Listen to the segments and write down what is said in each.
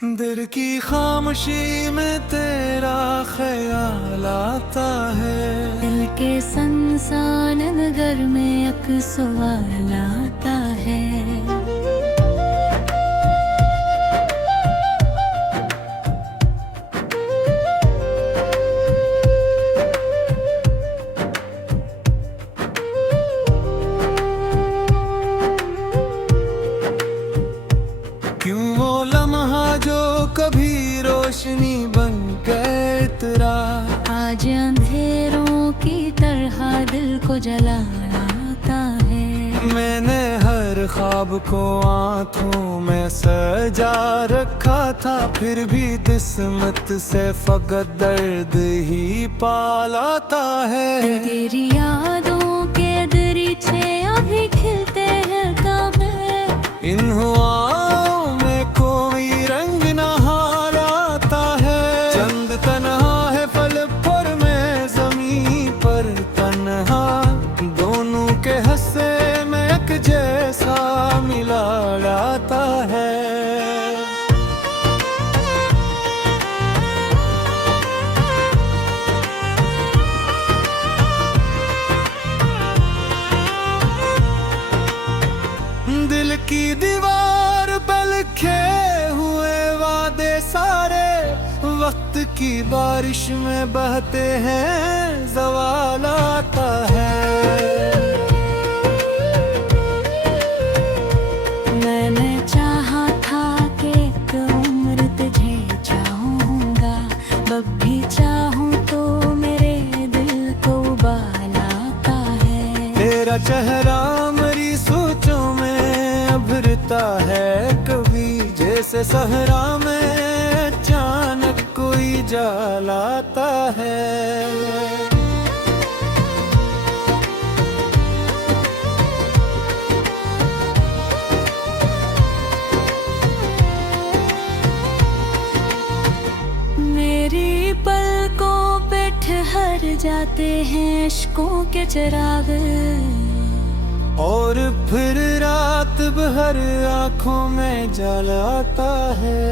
दिल की खामोशी में तेरा ख्याल आता है। दिल के सुनसान नगर में एक सवाल आता है। क्यों वो लम्हा जो कभी रोशनी बन के उतरा, आज अंधेरों की तरह दिल को जलाता है। मैंने हर ख्वाब को आंखों में सजा रखा था, फिर भी किस्मत से फकत दर्द ही पालाता है। तेरी यादों के दरीचे अभी खिलते हैं कब इन हुआओं में कोई रंग नहार आता है। चंद तन्हा है फल पर मैं जमीन पर तन्हा, दोनों के हंसे में एक जैसा मिला आता है। दिल की दीवार पे लिखे हुए वादे सारे वक्त की बारिश में बहते हैं, ज़वाल आता है। मैंने चाहा था कि एक उम्र तुझे चाहूंगा, अब भी चाहूं तो मेरे दिल को उबाल आता है। तेरा चेहरा मेरी सोचों में उभरता है, कभी जैसे सहरा में अचानक कोई जलाता है। मेरी पलकों पे ठहर जाते हैं इश्कों के चिराग, और फिर रात भर आंखों में जलाता है।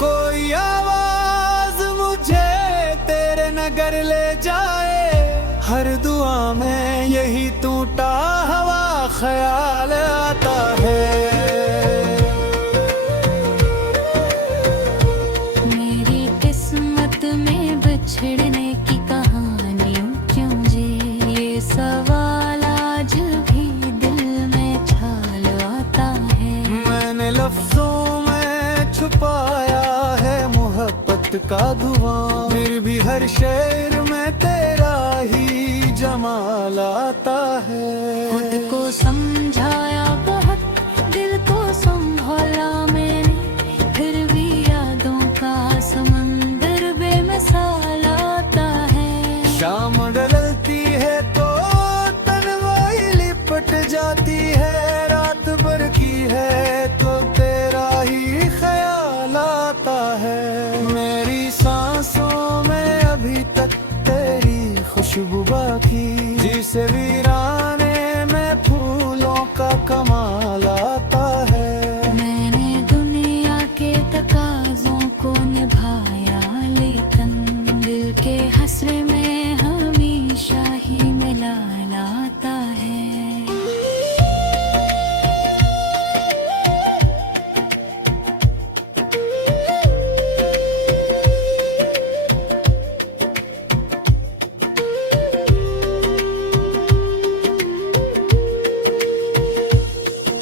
कोई आवाज मुझे तेरे नगर ले जाए, हर दुआ में यही टूटा हवा ख्याल आता है। मेरी किस्मत में बिछड़ने की कहानियों क्यों जी, ये सवाल आज भी दिल में छाल आता है। मैंने लफ्जों में छुपाया है मोहब्बत का धुआं, फिर भी हर शेर में तेरा ही जमाल आता है। खुद को समझाया बहुत, दिल को संभाला मैंने, फिर भी यादों का समंदर बेमिसाल आता है। शाम ढलती है तो तन्हाई लिपट जाती है, रात भर की है तो तेरा ही ख्याल आता है। मेरी सांसों में अभी तक तेरी खुशबू बाकी, जिसे वीराने में फूलों का कमाल आता है। मैंने दुनिया के तकाज़ों को निभाया, लेकिन दिल के हसरे में हमेशा ही मिलान आता है।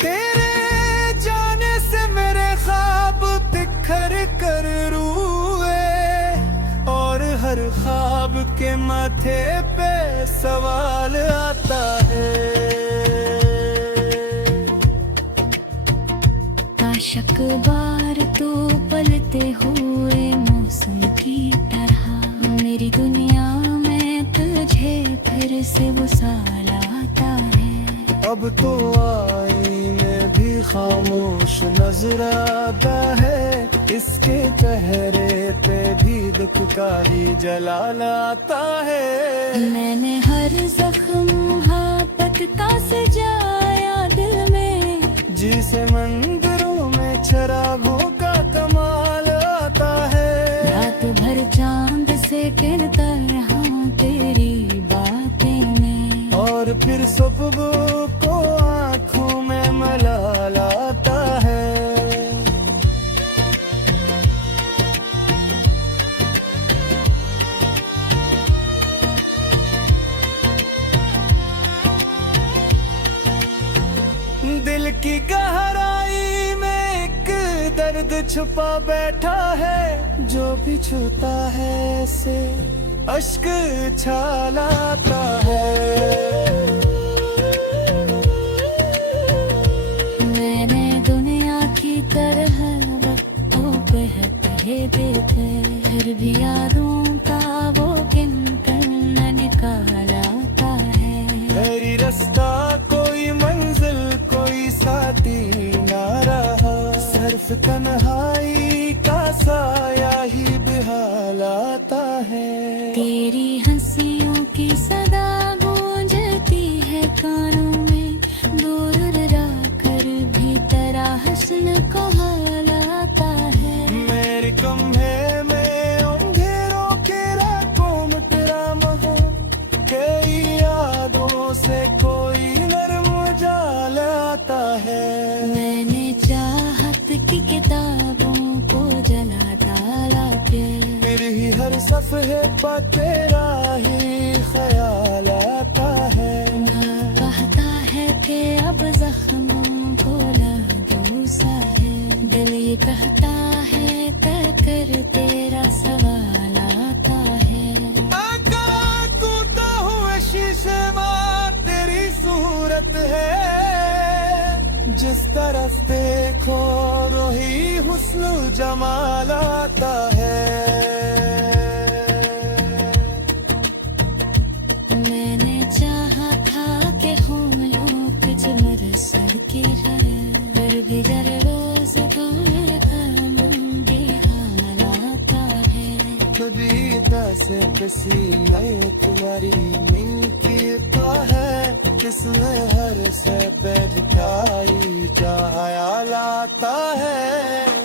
तेरे जाने से मेरे ख्वाब बिखर कर रूए, और हर ख्वाब के माथे पे सवाल आता है। आशक बार तो पलते हुए मौसम की तरह, मेरी दुनिया में तुझे फिर से वसाल आता है। अब तो आईने भी खामोश नजर आता है, इसके चेहरे पे भी दुख का ही जलाल आता है। मैंने हर जख्म मोहब्बत का सजाया दिल में, जिसे मंदिरों में चरागों का कमाल आता है। रात भर चांद से गिरता रहा तेरी बातें में, और फिर सुबह को आँखों में मलाल आता है। दिल की गहराई में एक दर्द छुपा बैठा है, जो भी छूता है से अश्क छालाता है। मैंने दुनिया की तरह वक्तों पे भेदे थे, फिर भी यादों का वो किनकर न निकालाता है। मेरी रास्ता कोई मंजिल कोई साथी ना रहा, सिर्फ तन्हाई का साया ही बेहाल आता है। तेरी हंसियों की सदा गूंजती है कानों में, दूर रहकर भी तेरा हस्न को हाल आता है। मेरे कम्हे में अंधेरों के रातों में तेरा महा, कई यादों से कोई नरम जाल आता है। मैंने चाहत की किताबों को जला डाला के, फिर ही हर सफ़े पर तेरा ही ख्याल आता है। कहता है कि अब जख्मों को लागू सा है, दिल ये कहता है कर तेरा सवाल आता है। आका टूटा हुआ शीशे में तेरी सूरत है, जिस तरफ देखो रोही हुस्न जमाल आता है। मैंने चाहा था कि हो यूं कुछ मरसर की है, फिर भी जर रोज तो मेरे हाल आता है। कविता से किसी आए तुम्हारी मिलकी तो है, किसमें हर से पे लिखाई ख्याल आता है।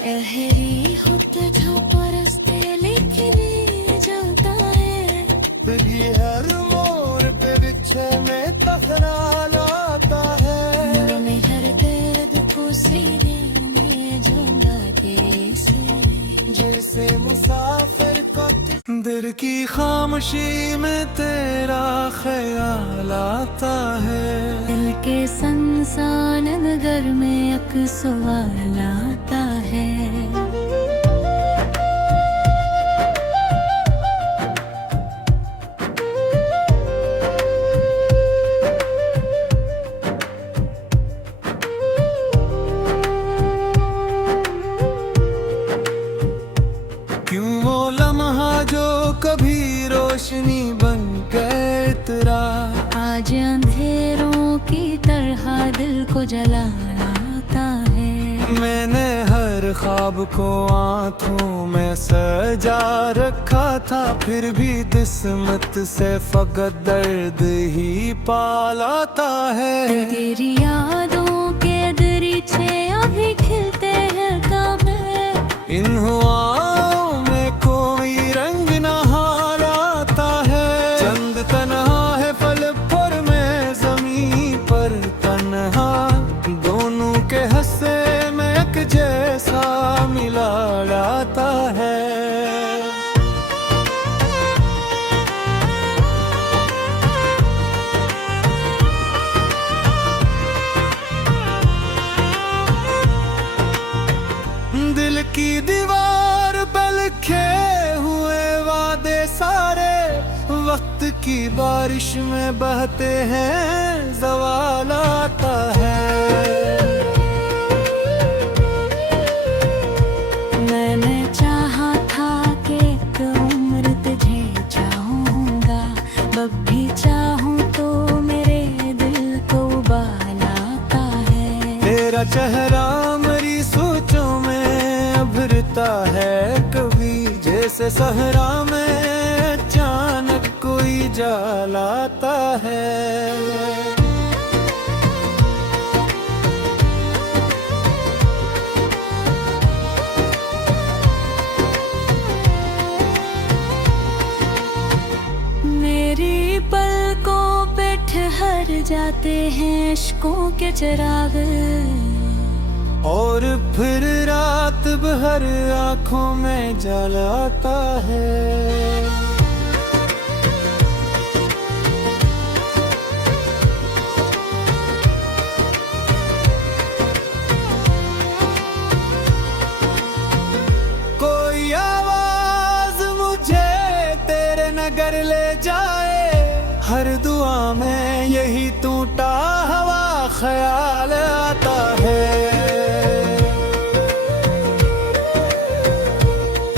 एहरी होते था परस्ते लिखने जाता है, तेरी हर मोड़ पे बिछे में तखराल आता है। में हर दर्द को सीने में जोड़ा तेरे से, जैसे मुसाफिर को दिल की खामोशी में तेरा ख्याल आता है। दिल के संसान नगर में एक सवाल आता है। क्यों वो लम्हा जो कभी रोशनी बन के उतरा, आज अंधेरों की तरह दिल को जलाता है। मैंने हर ख्वाब को आँखों में सजा रखा था, फिर भी किस्मत से फकत दर्द ही पालाता है। तेरी यादों के दरीचे अभी खिलते हैं कब, इन हुआओं में कोई रंग नहार आता है। चंद तन्हा है पल भर में ज़मीं पर तन्हा, दोनों के हंसे में एक जैसा मिला आता है। दिल की दीवार पे लिखे हुए वादे सारे, वक्त की बारिश में बहते हैं ज़वाल आता है। मैंने चाहा था कि एक उम्र तुझे चाहूंगा, अब भी चाहूं तो मेरे दिल को उबाल आता है। तेरा चेहरा मेरी सोचों में अभरता जैसे सहरा में अचानक कोई जलाता है। मेरी पलकों पे ठहर जाते हैं इश्कों के चिराग, और फिर रात भर आंखों में जलाता है। कोई आवाज मुझे तेरे नगर ले जाए, हर दुआ में यही टूटा हवा ख्याल आता है।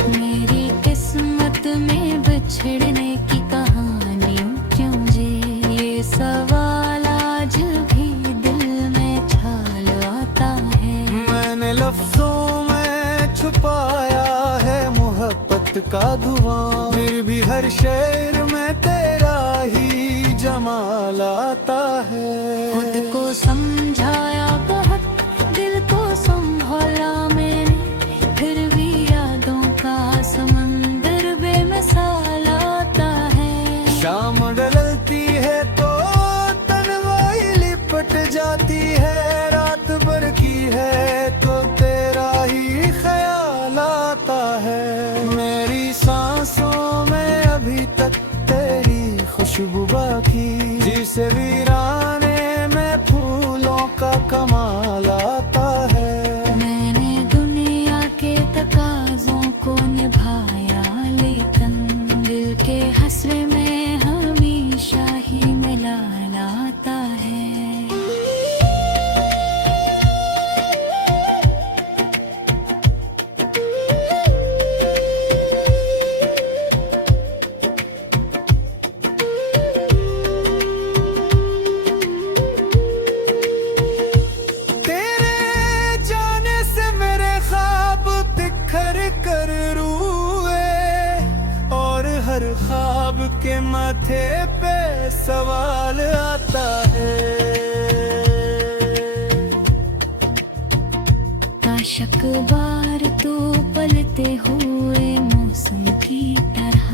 मेरी किस्मत में बिछड़ने की कहानी क्यों जी, ये सवाल आज भी दिल में छाल आता है। मैंने लफ्जों में छुपाया है मोहब्बत का धुआं, फिर भी हर शेर में तेरा ही जमाल आता है। खुद को समझाया बहुत, दिल को संभाला मैंने, फिर भी यादों का समंदर बेमिसाल आता है। शाम ढलती है तो तन्हाई लिपट जाती है, रात भर की है तो तेरा ही ख्याल आता है। मेरी सांसों में अभी तक तेरी खुशबू बाकी, जिसे वीराने में फूलों का कमाल आता है। मैंने दुनिया के तकाज़ों को निभाया, लेकिन दिल के हसरे में हमेशा ही मिलाल आता है। हर ख्वाब के माथे पे सवाल आता है। आशक बार तो पलते हुए मौसम की तरह,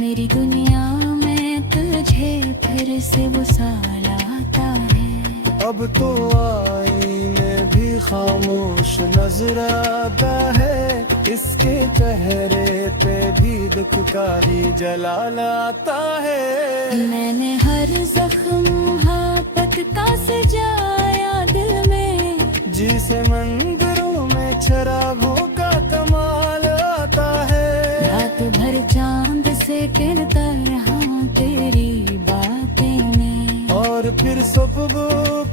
मेरी दुनिया में तुझे फिर से वसाल आता है। अब तो आईने भी खामोश नजर आता है, इसके चेहरे पे भी दुख का ही जलाल आता है। मैंने हर जख्म मोहब्बत का सजाया दिल में, जिसे मंदिरों में चरागों का कमाल आता है। रात भर चांद से गिरता रहा तेरी बातें में, और फिर सुबह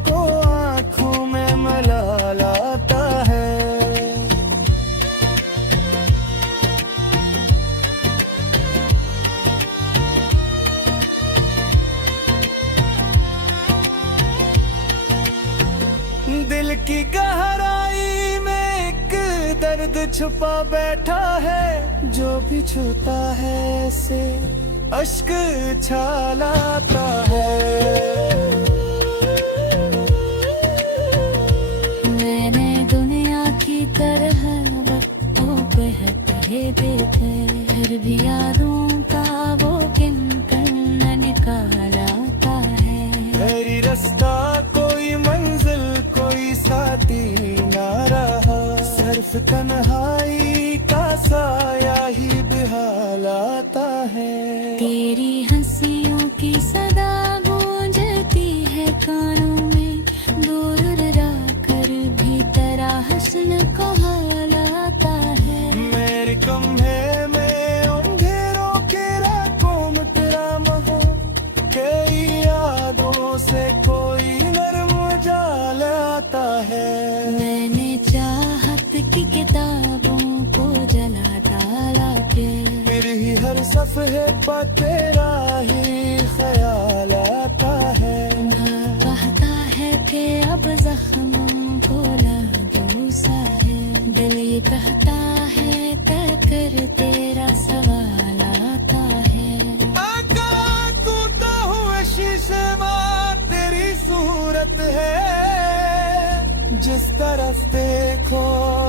को आँखों में मलाल आता है। दिल की गहराई में एक दर्द छुपा बैठा है, जो भी छूता है से अश्क छालाता है। मैंने दुनिया की तरह वक्तों पे हथे देखे, फिर भी यारों का वो किनकर न निकाल आता है। मेरी रास्ता कोई मंजिल कोई साथी ना रहा, सिर्फ तन्हाई का साया ही बेहाल आता है। तेरी हंसियों की सदा गूंजती है कानों में, दूर रह कर भी तेरा हस्न को हाल आता है। मेरे कम्हे में अंधेरों के रातों में तेरा महा, कई यादों से कोई नरम जाल आता है। मैंने चाहत की किताबों को जला डाला के, फिर ही हर सफ़े पर तेरा ही ख्याल आता है। कहता है कि अब जख्मों को लगूसा है, दिल ये कहता है कर तेरा सवाल जिस तरफ देखो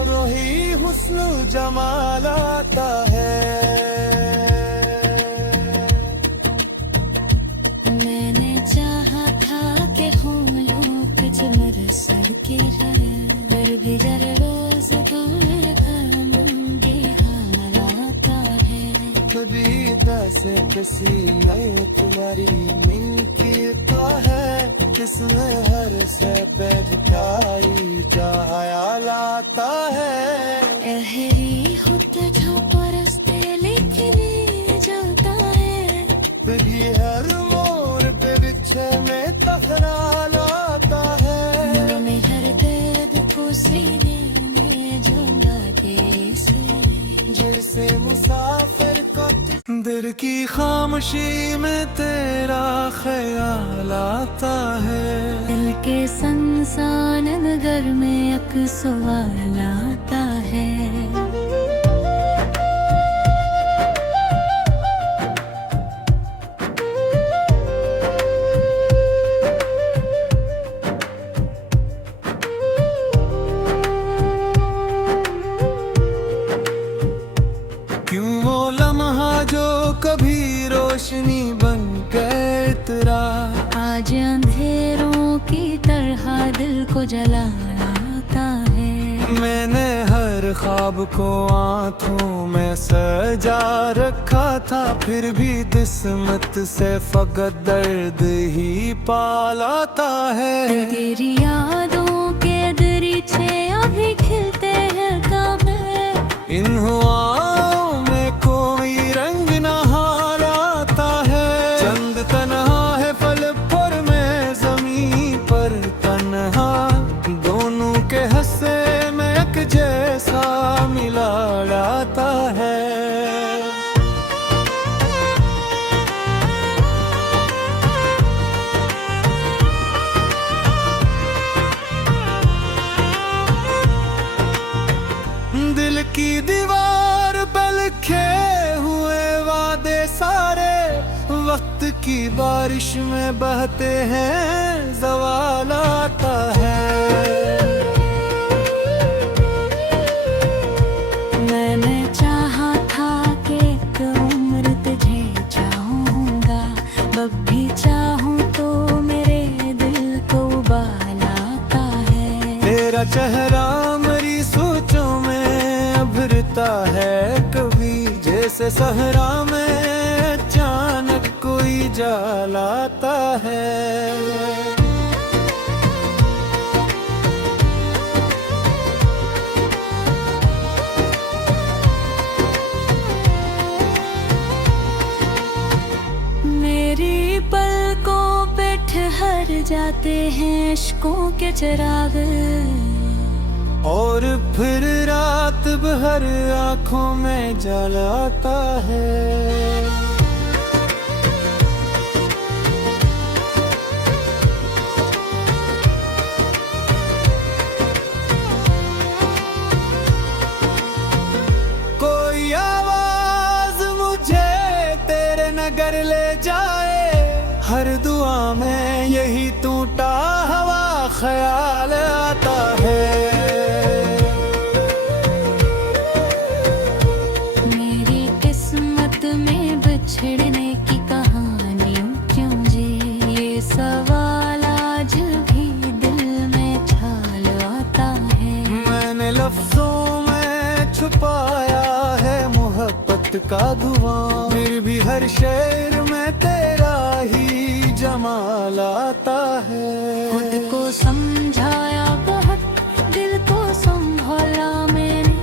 वही हुस्न जमाल आता है। मैंने चाहा था कि हो लूं कुछ मरसल के घर भी जर रोज दूर खाऊंगी हाल आता है। कविता से किसी आए तुम्हारी मिलकी तो है, इसमें हर से पैदाई ख्याल आता है। एहरी होता था परस्ते लिखने जाता है, भी हर मोड़ पे बिछे में तखराल आता है। में हर दर्द को सीने में जुड़ा के से जैसे मुसाफिर को दिल की खामोशी में तेरा ख्याल आता है। दिल के संसान नगर में एक सवाल आता है। क्यों वो लम्हा जो कभी रोशनी बन के उतरा, आज अंधेरों की तरह दिल को जलाता है। मैंने हर ख्वाब को आंखों में सजा रखा था, फिर भी किस्मत से फकत दर्द ही पालाता है। तेरी यादों के दरीचे अभी खिलते हैं कब इन हुआओं में कोई रंग नहार आता है। चंद तन्हा है फल पर में जमीन पर तन्हा, दोनों के हंसे में एक जैसा मिला आता है। दिल की दीवार पे लिखे हुए वादे सारे वक्त की बारिश में बहते हैं, ज़वाल आता है। मैंने चाहा था कि एक उम्र तुझे चाहूंगा, अब भी चाहूं तो मेरे दिल को उबाल आता है। तेरा चेहरा मेरी सोचों में उभरता है कभी, जैसे सहरा में अचानक कोई जाल आता है। मेरी पलकों पे ठहर जाते हैं इश्कों के चिराग, और फिर रात भर आंखों में जल आता है। कोई आवाज मुझे तेरे नगर ले जाए, हर दुआ में यही टूटा हवा ख्याल आता है। मेरी किस्मत में बिछड़ने की कहानी क्यों जी, ये सवाल आज भी दिल में छाल आता है। मैंने लफ्जों में छुपाया है मोहब्बत का धुआं, फिर भी हर शेर में तेरा ही जमाल आता है। खुद को समझाया बहुत, दिल को संभाला मैंने,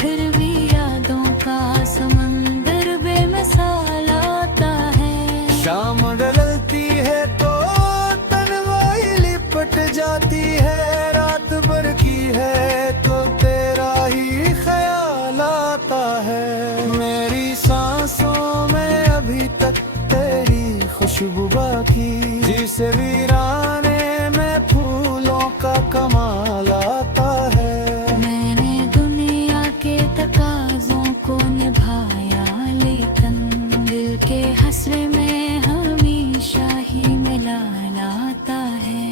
फिर भी यादों का समंदर बेमिसाल आता है। शाम ढलती है तो तन्हाई लिपट जाती है, रात भर की है तो तेरा ही ख्याल आता है। मेरी सांसों में अभी तक तेरी खुशबू बाकी, जिसे वीराने में फूलों का कमाल आता है। मैंने दुनिया के तकाज़ों को निभाया, लेकिन दिल के हसरे में हमेशा ही मिलाल आता है।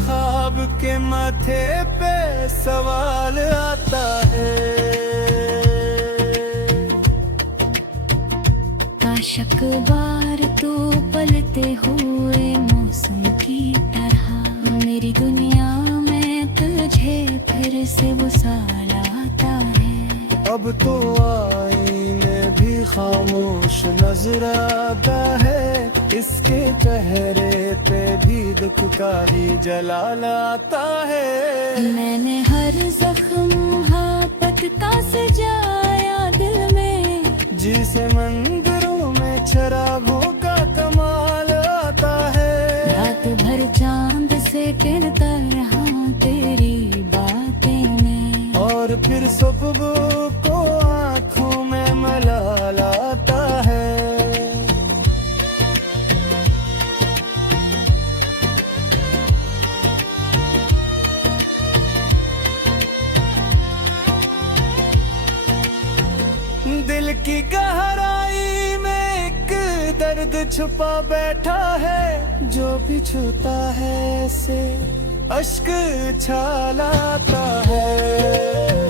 ख्वाब के माथे पे सवाल आता है। काश बार तू पलते हुए मौसम की तरह मेरी दुनिया में तुझे फिर से वो साल आता है। अब तो आईने भी खामोश नजर आता है, इसके चेहरे पे भी दुख का ही जलाल आता है। मैंने हर जख्म हापत का सजाया दिल में, जिसे मंदिरों में चरागों का कमाल आता है। रात भर चांद से गिरता रहा तेरी बातें में, और फिर सुबह को आँखों में मलाल आता है। दिल की गहराई में एक दर्द छुपा बैठा है, जो भी छूता है से अश्क छालाता है।